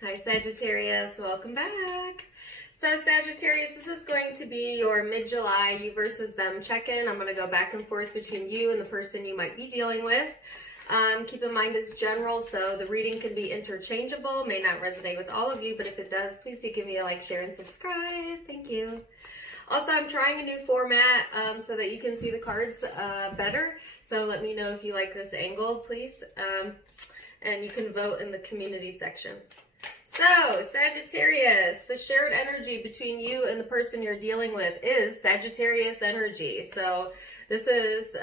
Hi Sagittarius, welcome back. So Sagittarius, this is going to be your mid-July you versus them check-in. I'm going to go back and forth between you and the person you might be dealing with. Keep in mind it's general, so the reading can be interchangeable, may not resonate with all of you, but if it does, please do give me a like, share, and subscribe. Thank you. Also, I'm trying a new format so that you can see the cards better. So let me know if you like this angle, please. And you can vote in the community section. So, Sagittarius, the shared energy between you and the person you're dealing with is Sagittarius energy. So, this is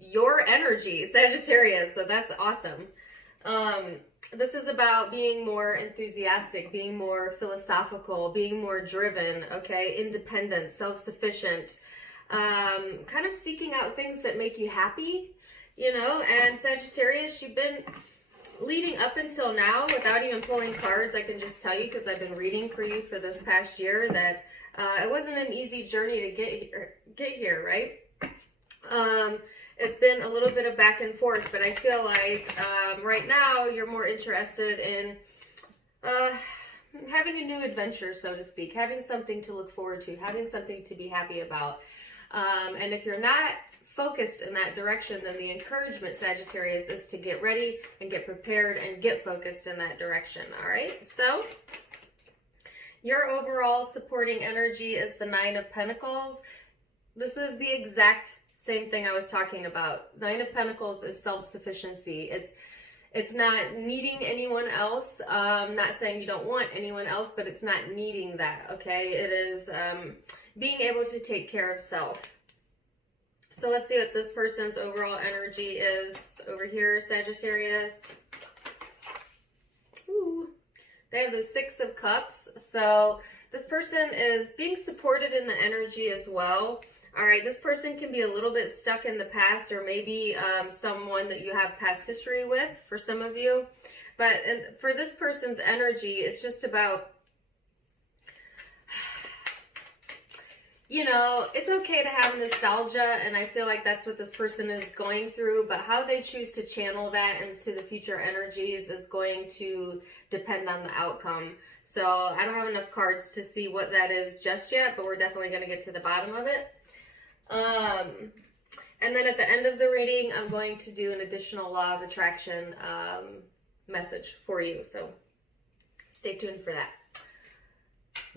your energy, Sagittarius. So, that's awesome. This is about being more enthusiastic, being more philosophical, being more driven, okay? Independent, self-sufficient, kind of seeking out things that make you happy, you know? And Sagittarius, you've been leading up until now, without even pulling cards, I can just tell you, because I've been reading for you for this past year, that it wasn't an easy journey to get here, right? It's been a little bit of back and forth, but I feel like right now you're more interested in having a new adventure, so to speak, having something to look forward to, having something to be happy about. And if you're not focused in that direction, then the encouragement, Sagittarius, is to get ready and get prepared and get focused in that direction. All right, so your overall supporting energy is the Nine of Pentacles. This is the exact same thing I was talking about. Nine of Pentacles is self-sufficiency. It's not needing anyone else. Not saying you don't want anyone else, but it's not needing that, okay? It is being able to take care of self. So let's see what this person's overall energy is over here, Sagittarius. Ooh, they have the Six of Cups. So this person is being supported in the energy as well. All right, this person can be a little bit stuck in the past, or maybe someone that you have past history with for some of you. But for this person's energy, it's just about, you know, it's okay to have nostalgia, and I feel like that's what this person is going through, but how they choose to channel that into the future energies is going to depend on the outcome. So I don't have enough cards to see what that is just yet, but we're definitely going to get to the bottom of it. And then at the end of the reading, I'm going to do an additional law of attraction message for you, so stay tuned for that.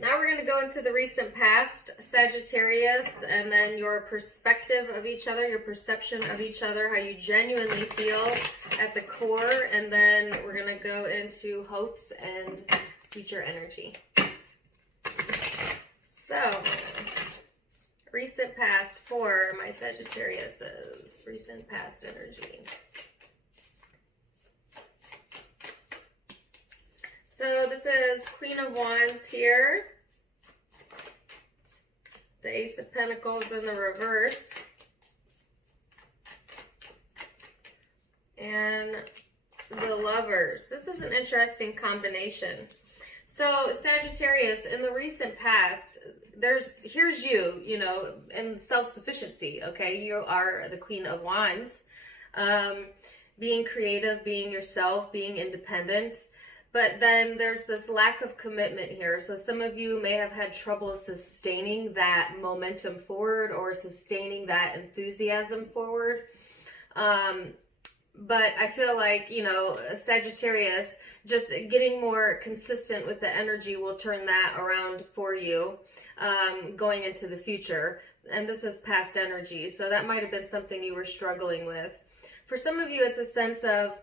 Now we're going to go into the recent past, Sagittarius, and then your perspective of each other, your perception of each other, how you genuinely feel at the core, and then we're going to go into hopes and future energy. So, recent past for my Sagittarius's recent past energy. So this is Queen of Wands here. The Ace of Pentacles in the reverse. And the Lovers. This is an interesting combination. So Sagittarius, in the recent past, here's you, you know, in self-sufficiency, okay? You are the Queen of Wands, being creative, being yourself, being independent. But then there's this lack of commitment here. So some of you may have had trouble sustaining that momentum forward or sustaining that enthusiasm forward. But I feel like, you know, Sagittarius, just getting more consistent with the energy will turn that around for you going into the future. And this is past energy. So that might have been something you were struggling with. For some of you, it's a sense of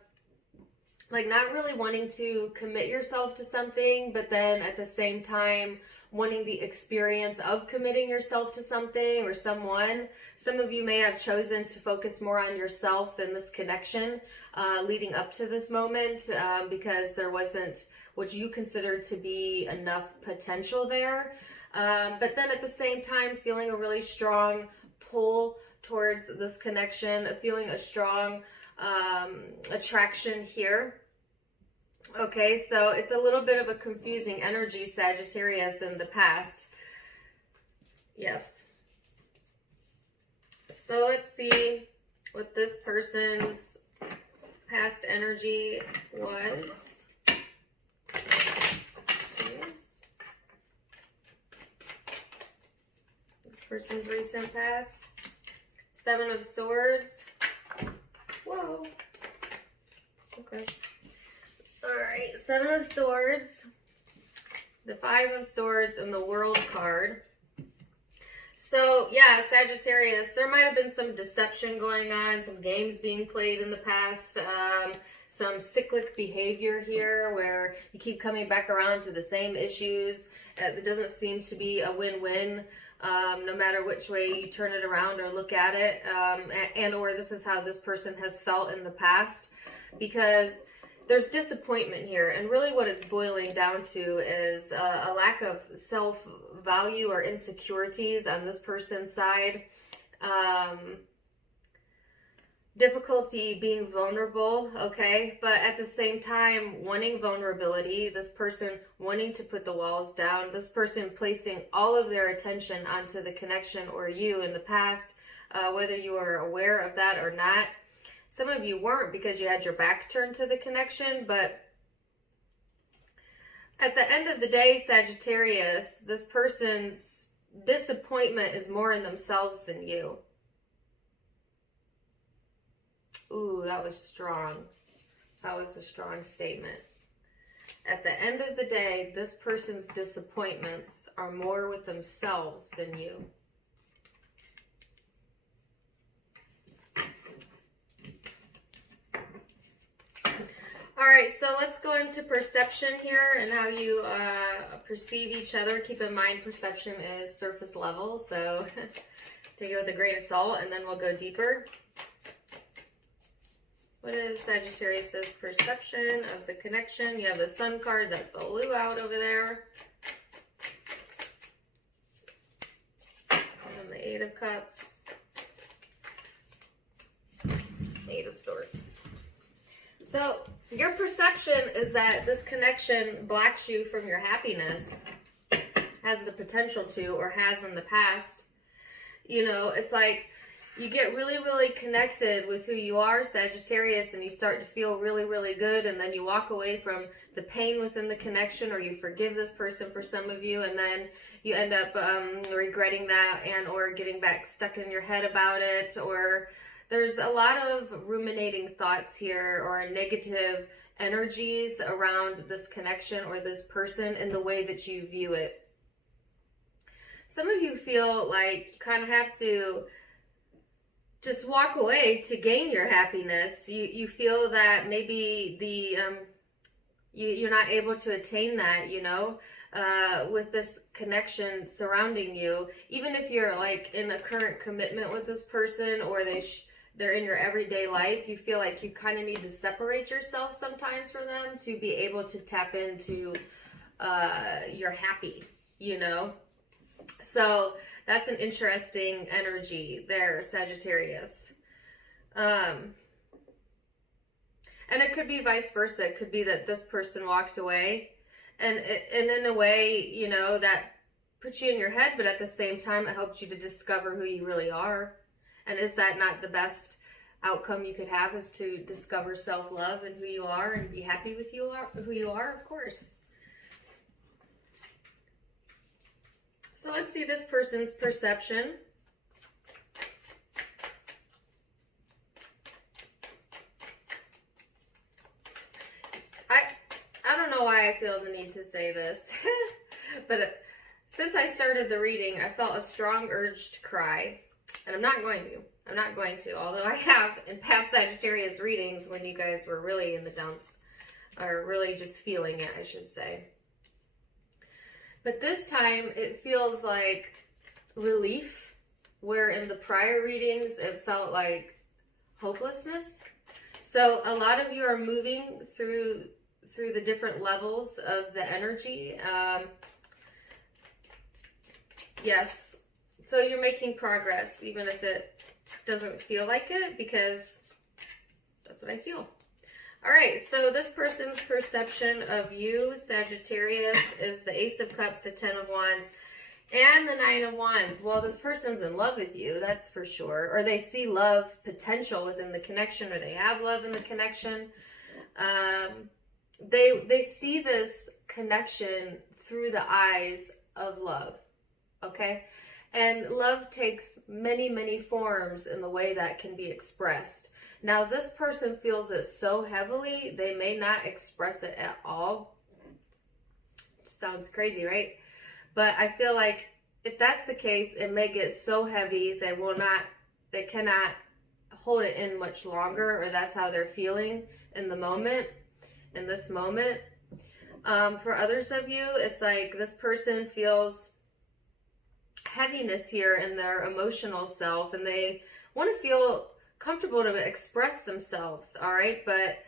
like not really wanting to commit yourself to something, but then at the same time wanting the experience of committing yourself to something or someone. Some of you may have chosen to focus more on yourself than this connection leading up to this moment because there wasn't what you considered to be enough potential there. But then at the same time, feeling a really strong pull towards this connection, feeling a strong attraction here. Okay, so it's a little bit of a confusing energy, Sagittarius, in the past. Yes. So let's see what this person's past energy was. Person's recent past. Seven of Swords. Whoa. Okay. Alright, Seven of Swords. The Five of Swords and the World card. So, yeah, Sagittarius, there might have been some deception going on, some games being played in the past, some cyclic behavior here where you keep coming back around to the same issues. It doesn't seem to be a win-win, no matter which way you turn it around or look at it, and or this is how this person has felt in the past, because there's disappointment here, and really what it's boiling down to is a lack of self-value or insecurities on this person's side. Difficulty being vulnerable, okay? But at the same time, wanting vulnerability, this person wanting to put the walls down, this person placing all of their attention onto the connection or you in the past, whether you are aware of that or not. Some of you weren't because you had your back turned to the connection, but at the end of the day, Sagittarius, this person's disappointment is more in themselves than you. Ooh, that was strong. That was a strong statement. At the end of the day, this person's disappointments are more with themselves than you. All right, so let's go into perception here and how you perceive each other. Keep in mind, perception is surface level, so take it with a grain of salt, and then we'll go deeper. What is Sagittarius' perception of the connection? You have the Sun card that flew out over there. And the Eight of Cups. Eight of Swords. So, your perception is that this connection blocks you from your happiness. Has the potential to, or has in the past. You know, it's like you get really, really connected with who you are, Sagittarius, and you start to feel really, really good, and then you walk away from the pain within the connection, or you forgive this person for some of you, and then you end up regretting that and or getting back stuck in your head about it, or there's a lot of ruminating thoughts here or negative energies around this connection or this person in the way that you view it. Some of you feel like you kind of have to just walk away to gain your happiness. You feel that maybe you're not able to attain that, you know, with this connection surrounding you. Even if you're like in a current commitment with this person, or they're in your everyday life, you feel like you kind of need to separate yourself sometimes from them to be able to tap into your happy, you know. So that's an interesting energy there, Sagittarius. And it could be vice versa. It could be that this person walked away, and in a way, you know, that puts you in your head, but at the same time, it helps you to discover who you really are. And is that not the best outcome you could have, is to discover self-love and who you are and be happy with who you are, of course. So let's see this person's perception. I don't know why I feel the need to say this, but since I started the reading, I felt a strong urge to cry, and I'm not going to, although I have in past Sagittarius readings when you guys were really in the dumps, or really just feeling it, I should say. But this time, it feels like relief, where in the prior readings, it felt like hopelessness. So a lot of you are moving through the different levels of the energy. Yes, so you're making progress, even if it doesn't feel like it, because that's what I feel. All right, so this person's perception of you, Sagittarius, is the Ace of Cups, the Ten of Wands, and the Nine of Wands. Well, this person's in love with you, that's for sure. Or they see love potential within the connection, or they have love in the connection. They see this connection through the eyes of love, okay? And love takes many, many forms in the way that can be expressed. Now, this person feels it so heavily, they may not express it at all. Sounds crazy, right? But I feel like if that's the case, it may get so heavy they cannot hold it in much longer, or that's how they're feeling in the moment, in this moment. For others of you, it's like this person feels heaviness here in their emotional self, and they want to feel comfortable to express themselves, all right? But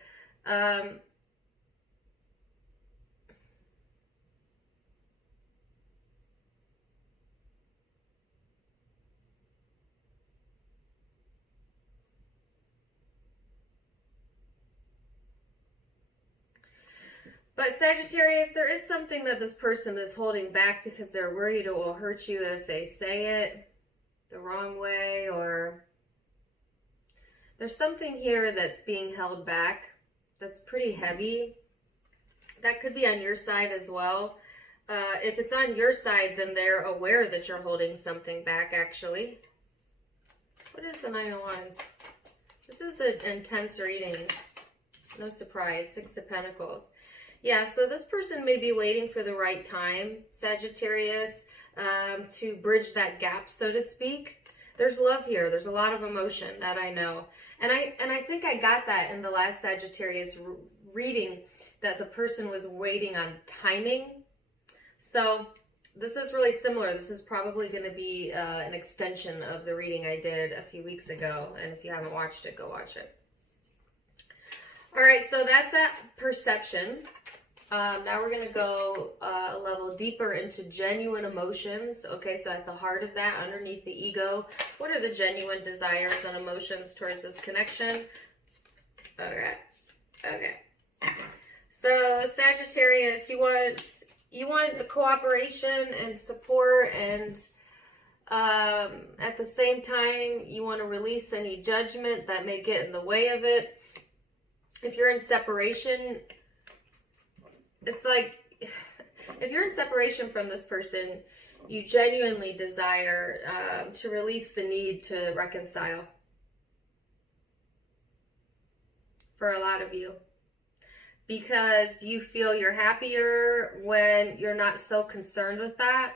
Sagittarius, there is something that this person is holding back because they're worried it will hurt you if they say it the wrong way, or there's something here that's being held back that's pretty heavy. That could be on your side as well. If it's on your side, then they're aware that you're holding something back, actually. What is the Nine of Wands? This is an intense reading. No surprise. Six of Pentacles. Yeah, so this person may be waiting for the right time, Sagittarius, to bridge that gap, so to speak. There's love here. There's a lot of emotion, that I know. And I think I got that in the last Sagittarius reading, that the person was waiting on timing. So this is really similar. This is probably going to be an extension of the reading I did a few weeks ago. And if you haven't watched it, go watch it. All right, so that's at perception. Now we're going to go a level deeper into genuine emotions. Okay, so at the heart of that, underneath the ego, what are the genuine desires and emotions towards this connection? Okay. So Sagittarius, you want cooperation and support, and at the same time, you want to release any judgment that may get in the way of it. If you're in separation, it's like, if you're in separation from this person, you genuinely desire to release the need to reconcile. For a lot of you. Because you feel you're happier when you're not so concerned with that.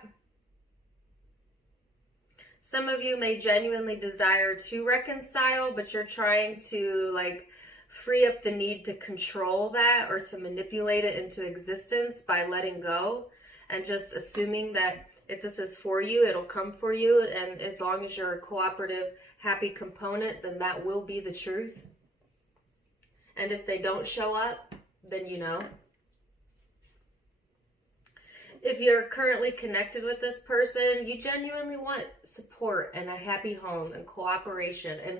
Some of you may genuinely desire to reconcile, but you're trying to, like, free up the need to control that or to manipulate it into existence by letting go and just assuming that if this is for you, it'll come for you. And as long as you're a cooperative, happy component, then that will be the truth. And if they don't show up, then you know. If you're currently connected with this person, you genuinely want support and a happy home and cooperation and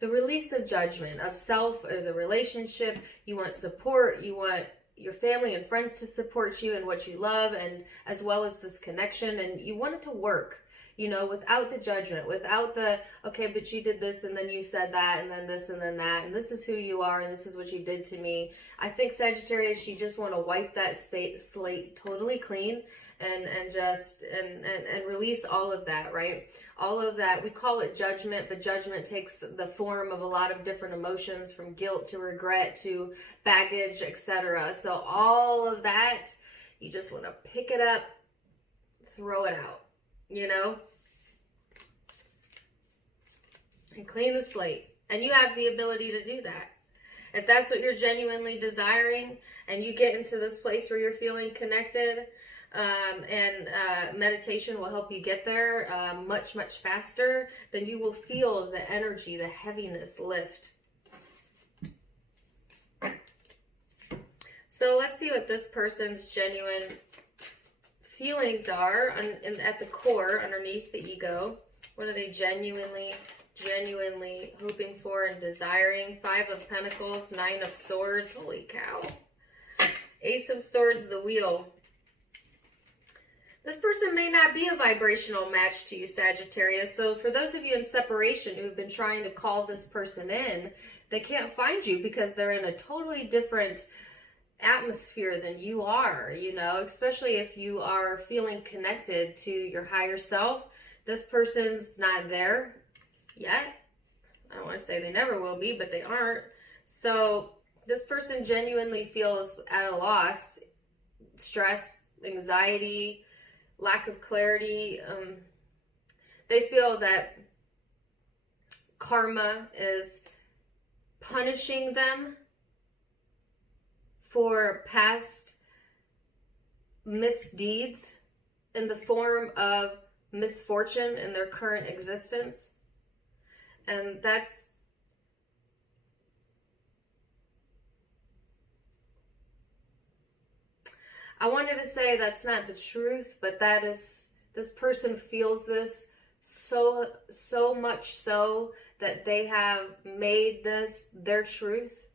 the release of judgment of self or the relationship. You want support. You want your family and friends to support you in what you love, and as well as this connection. And you want it to work, you know, without the judgment, without the, okay, but you did this and then you said that and then this and then that, and this is who you are and this is what you did to me. I think Sagittarius, you just want to wipe that slate totally clean and just release all of that, right? All of that, we call it judgment, but judgment takes the form of a lot of different emotions, from guilt to regret to baggage, etc. So all of that, you just want to pick it up, throw it out, you know? And clean the slate. And you have the ability to do that. If that's what you're genuinely desiring, and you get into this place where you're feeling connected, meditation will help you get there much faster, then you will feel the energy, the heaviness lift. So let's see what this person's genuine feelings are at the core, underneath the ego. What are they genuinely hoping for and desiring? Five of Pentacles, Nine of Swords, holy cow. Ace of Swords, the Wheel. This person may not be a vibrational match to you, Sagittarius. So for those of you in separation who've been trying to call this person in, they can't find you because they're in a totally different atmosphere than you are, you know, especially if you are feeling connected to your higher self. This person's not there yet. I don't want to say they never will be, but they aren't. So this person genuinely feels at a loss, stress, anxiety, lack of clarity. They feel that karma is punishing them for past misdeeds in the form of misfortune in their current existence. And that's I wanted to say that's not the truth, but that is, this person feels this so much so that they have made this their truth.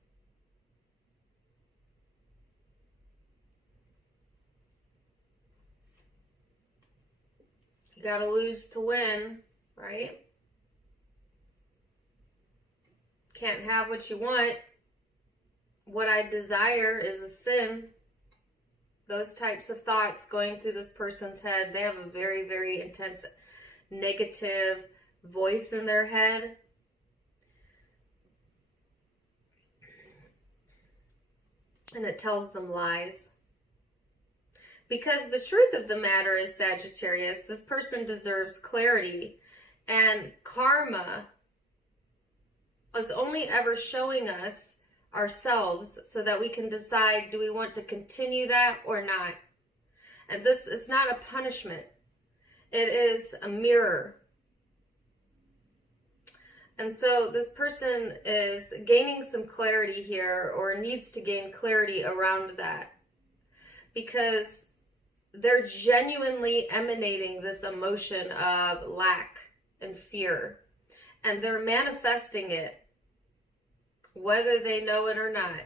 You gotta lose to win, right? Can't have what you want. What I desire is a sin. Those types of thoughts going through this person's head, they have a very, very intense negative voice in their head. And it tells them lies. Because the truth of the matter is, Sagittarius, this person deserves clarity. And karma is only ever showing us ourselves so that we can decide, do we want to continue that or not? And this is not a punishment. It is a mirror. And so this person is gaining some clarity here, or needs to gain clarity around that, because they're genuinely emanating this emotion of lack and fear, and they're manifesting it whether they know it or not.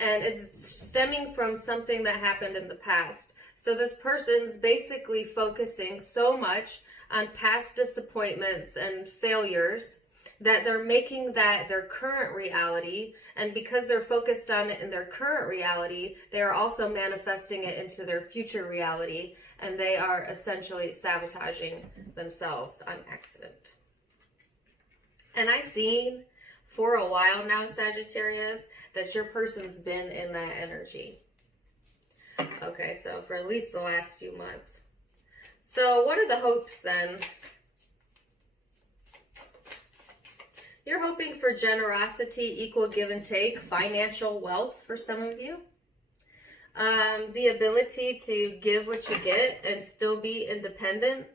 And it's stemming from something that happened in the past. So this person's basically focusing so much on past disappointments and failures that they're making that their current reality. And because they're focused on it in their current reality, they are also manifesting it into their future reality. And they are essentially sabotaging themselves on accident. And I've seen for a while now, Sagittarius, that your person's been in that energy. Okay, so for at least the last few months. So what are the hopes then? You're hoping for generosity, equal give and take, financial wealth for some of you. The ability to give what you get and still be independent.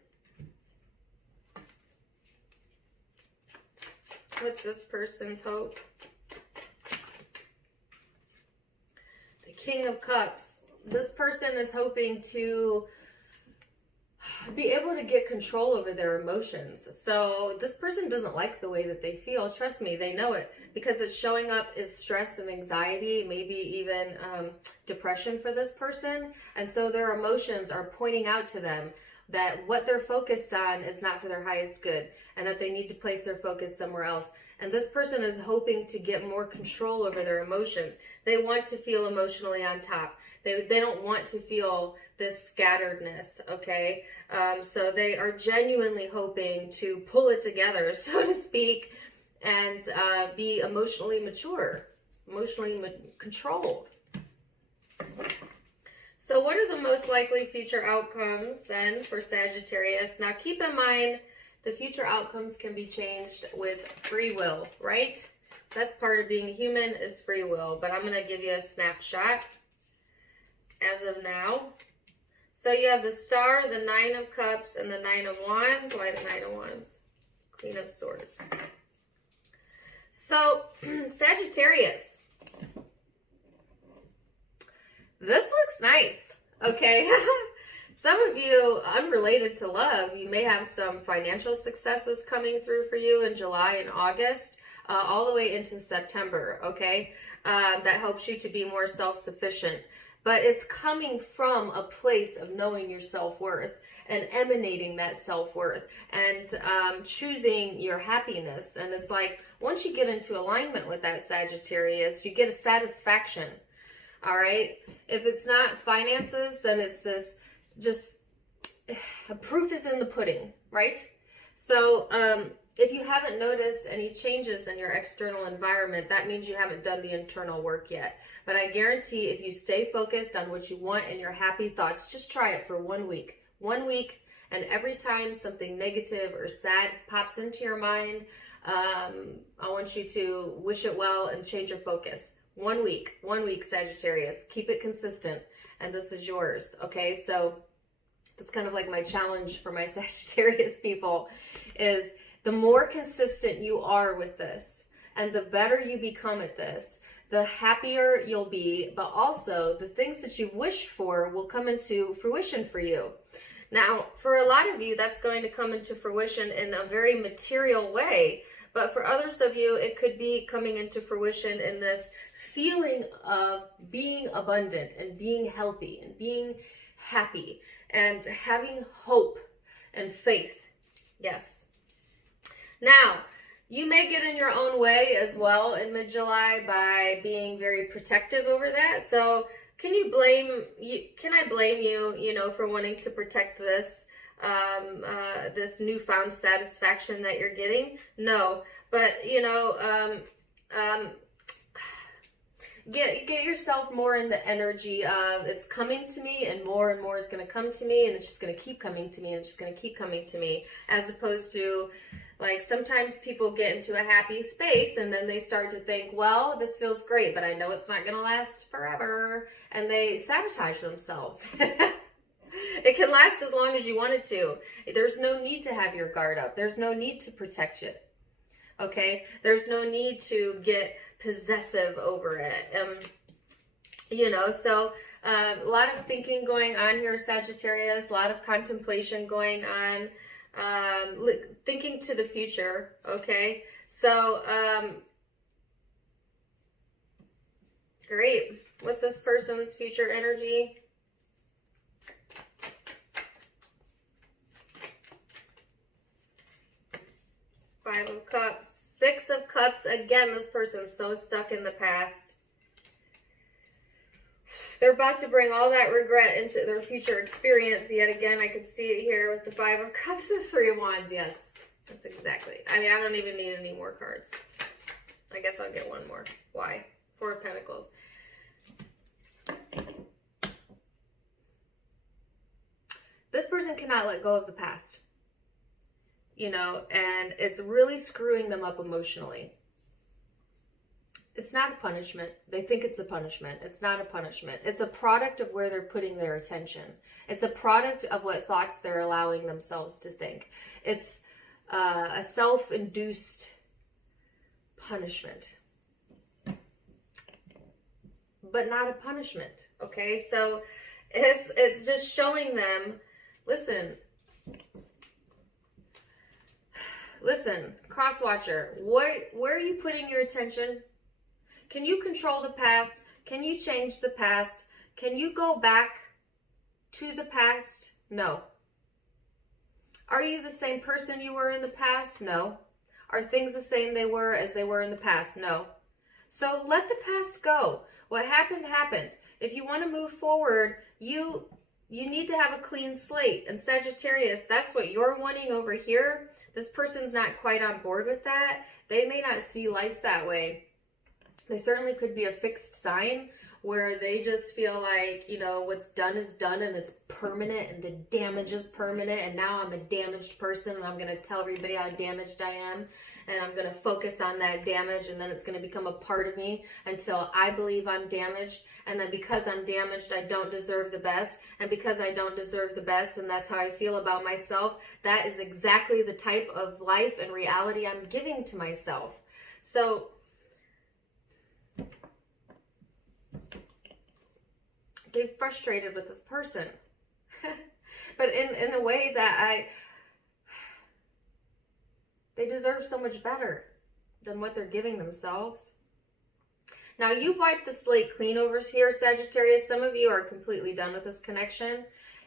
What's this person's hope? The King of Cups. This person is hoping to be able to get control over their emotions. So this person doesn't like the way that they feel. Trust me, they know it, because it's showing up as stress and anxiety, maybe even depression for this person. And so their emotions are pointing out to them that what they're focused on is not for their highest good, and that they need to place their focus somewhere else. And this person is hoping to get more control over their emotions. They want to feel emotionally on top. They don't want to feel this scatteredness, okay? So they are genuinely hoping to pull it together, so to speak, and be emotionally mature, emotionally controlled. So what are the most likely future outcomes then for Sagittarius? Now keep in mind, the future outcomes can be changed with free will, right? That's part of being a human, is free will. But I'm going to give you a snapshot as of now. So you have the Star, the Nine of Cups, and the Nine of Wands. Why the Nine of Wands? Queen of Swords. So, Sagittarius. This looks nice, okay? Some of you, unrelated to love, you may have some financial successes coming through for you in July and August, all the way into September, okay? That helps you to be more self-sufficient. But it's coming from a place of knowing your self-worth and emanating that self-worth and choosing your happiness. And it's like, once you get into alignment with that, Sagittarius, you get a satisfaction. All right. If it's not finances, then it's this just proof is in the pudding, right? So if you haven't noticed any changes in your external environment, that means you haven't done the internal work yet. But I guarantee if you stay focused on what you want and your happy thoughts, just try it for 1 week. 1 week, and every time something negative or sad pops into your mind, I want you to wish it well and change your focus. 1 week, Sagittarius. Keep it consistent, and this is yours, okay? So it's kind of like my challenge for my Sagittarius people is the more consistent you are with this and the better you become at this, the happier you'll be, but also the things that you wish for will come into fruition for you. Now, for a lot of you, that's going to come into fruition in a very material way, but for others of you, it could be coming into fruition in this feeling of being abundant and being healthy and being happy and having hope and faith. Yes. Now, you may get in your own way as well in mid-July by being very protective over that. So can I blame you, for wanting to protect this, this newfound satisfaction that you're getting? No, but, get yourself more in the energy of it's coming to me and more is going to come to me and it's just going to keep coming to me and it's just going to keep coming to me, as opposed to like sometimes people get into a happy space and then they start to think, well, this feels great, but I know it's not going to last forever, and they sabotage themselves. It can last as long as you want it to. There's no need to have your guard up. There's no need to protect it. Okay? There's no need to get possessive over it. So a lot of thinking going on here, Sagittarius, a lot of contemplation going on, thinking to the future. Okay? So, great. What's this person's future energy? Five of Cups, Six of Cups. Again, this person's so stuck in the past. They're about to bring all that regret into their future experience. Yet again, I could see it here with the Five of Cups, the Three of Wands. Yes, that's exactly. I mean, I don't even need any more cards. I guess I'll get one more. Why? Four of Pentacles. This person cannot let go of the past. And it's really screwing them up emotionally. It's not a punishment. They think it's a punishment. It's not a punishment. It's a product of where they're putting their attention. It's a product of what thoughts they're allowing themselves to think. It's a self-induced punishment, but not a punishment. Okay, so it's just showing them, listen, cross-watcher, where are you putting your attention? Can you control the past? Can you change the past? Can you go back to the past? No. Are you the same person you were in the past? No. Are things the same as they were in the past? No. So let the past go. What happened, happened. If you want to move forward, you need to have a clean slate. And Sagittarius, that's what you're wanting over here. This person's not quite on board with that. They may not see life that way. They certainly could be a fixed sign where they just feel like, what's done is done and it's permanent and the damage is permanent, and now I'm a damaged person and I'm going to tell everybody how damaged I am, and I'm going to focus on that damage, and then it's going to become a part of me until I believe I'm damaged, and then because I'm damaged I don't deserve the best, and because I don't deserve the best and that's how I feel about myself, that is exactly the type of life and reality I'm giving to myself. So get frustrated with this person, but in a way that they deserve so much better than what they're giving themselves. Now, you've wiped the slate clean over here, Sagittarius. Some of you are completely done with this connection,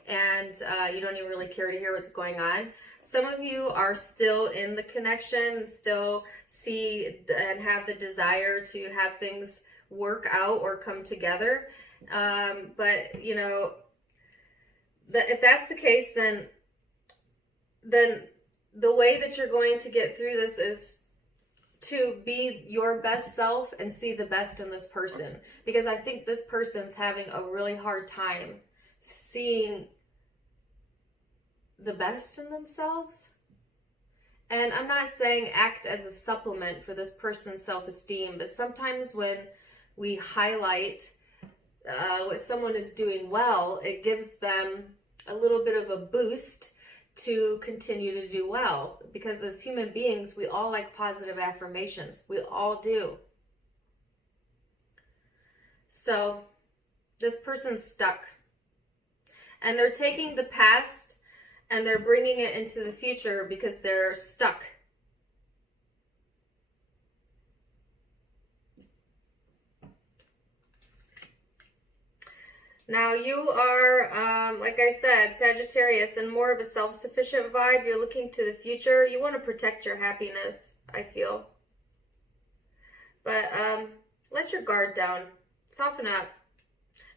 and you don't even really care to hear what's going on. Some of you are still in the connection, still see and have the desire to have things work out or come together. But, if that's the case, then the way that you're going to get through this is to be your best self and see the best in this person. Because I think this person's having a really hard time seeing the best in themselves. And I'm not saying act as a supplement for this person's self-esteem, but sometimes when we highlight what someone is doing well, it gives them a little bit of a boost to continue to do well. Because as human beings, we all like positive affirmations. We all do. So this person's stuck. And they're taking the past and they're bringing it into the future because they're stuck. Now you are, like I said, Sagittarius, and more of a self-sufficient vibe. You're looking to the future. You want to protect your happiness, I feel. But let your guard down. Soften up.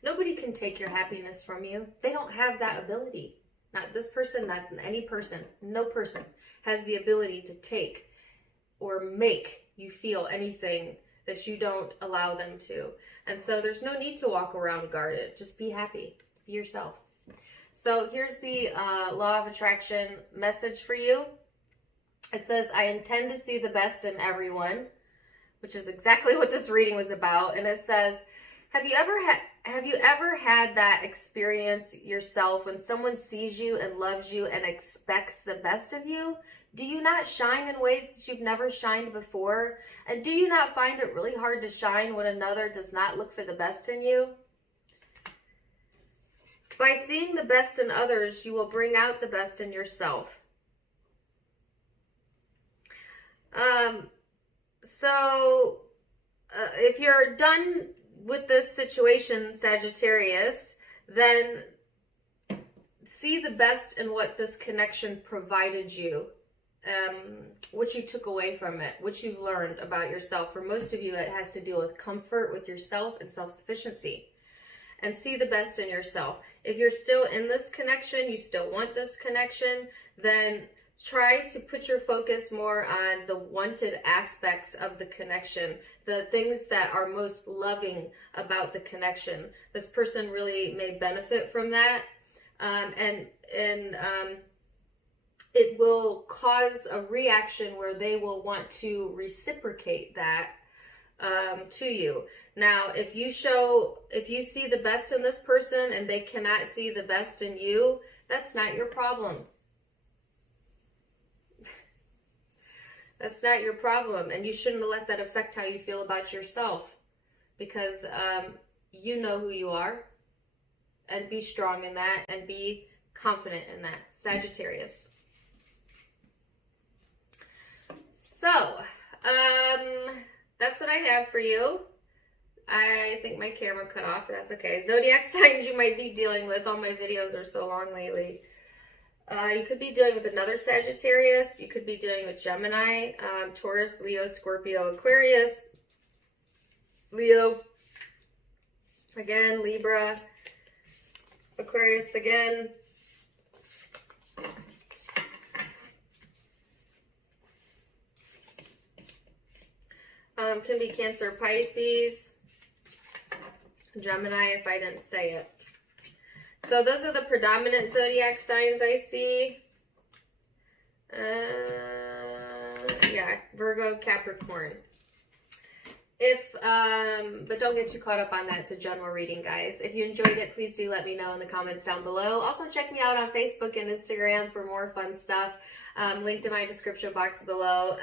Nobody can take your happiness from you. They don't have that ability. Not this person, not any person. No person has the ability to take or make you feel anything that you don't allow them to. And so there's no need to walk around guarded. Just be happy. Be yourself. So here's the law of attraction message for you. It says, I intend to see the best in everyone, which is exactly what this reading was about. And it says, have you ever had that experience yourself when someone sees you and loves you and expects the best of you? Do you not shine in ways that you've never shined before? And do you not find it really hard to shine when another does not look for the best in you? By seeing the best in others, you will bring out the best in yourself. If you're done with this situation, Sagittarius, then see the best in what this connection provided you. What you took away from it, what you've learned about yourself. For most of you, it has to deal with comfort with yourself and self-sufficiency. And see the best in yourself. If you're still in this connection, you still want this connection, then try to put your focus more on the wanted aspects of the connection, the things that are most loving about the connection. This person really may benefit from that. It will cause a reaction where they will want to reciprocate that to you. Now, if you see the best in this person and they cannot see the best in you, that's not your problem. That's not your problem, and you shouldn't let that affect how you feel about yourself, because you know who you are, and be strong in that, and be confident in that. Sagittarius. So, that's what I have for you. I think my camera cut off, but that's okay. Zodiac signs you might be dealing with. All my videos are so long lately. You could be dealing with another Sagittarius. You could be dealing with Gemini, Taurus, Leo, Scorpio, Aquarius, Leo, again, Libra, Aquarius again. Can be Cancer, Pisces, Gemini, if I didn't say it. So those are the predominant zodiac signs I see. Yeah, Virgo, Capricorn. But don't get too caught up on that. It's a general reading, guys. If you enjoyed it, please do let me know in the comments down below. Also, check me out on Facebook and Instagram for more fun stuff. Linked in my description box below.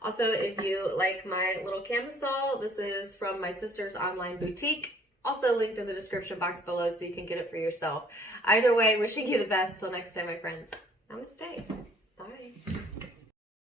Also, if you like my little camisole, this is from my sister's online boutique. Also linked in the description box below so you can get it for yourself. Either way, wishing you the best. Till next time, my friends. Namaste.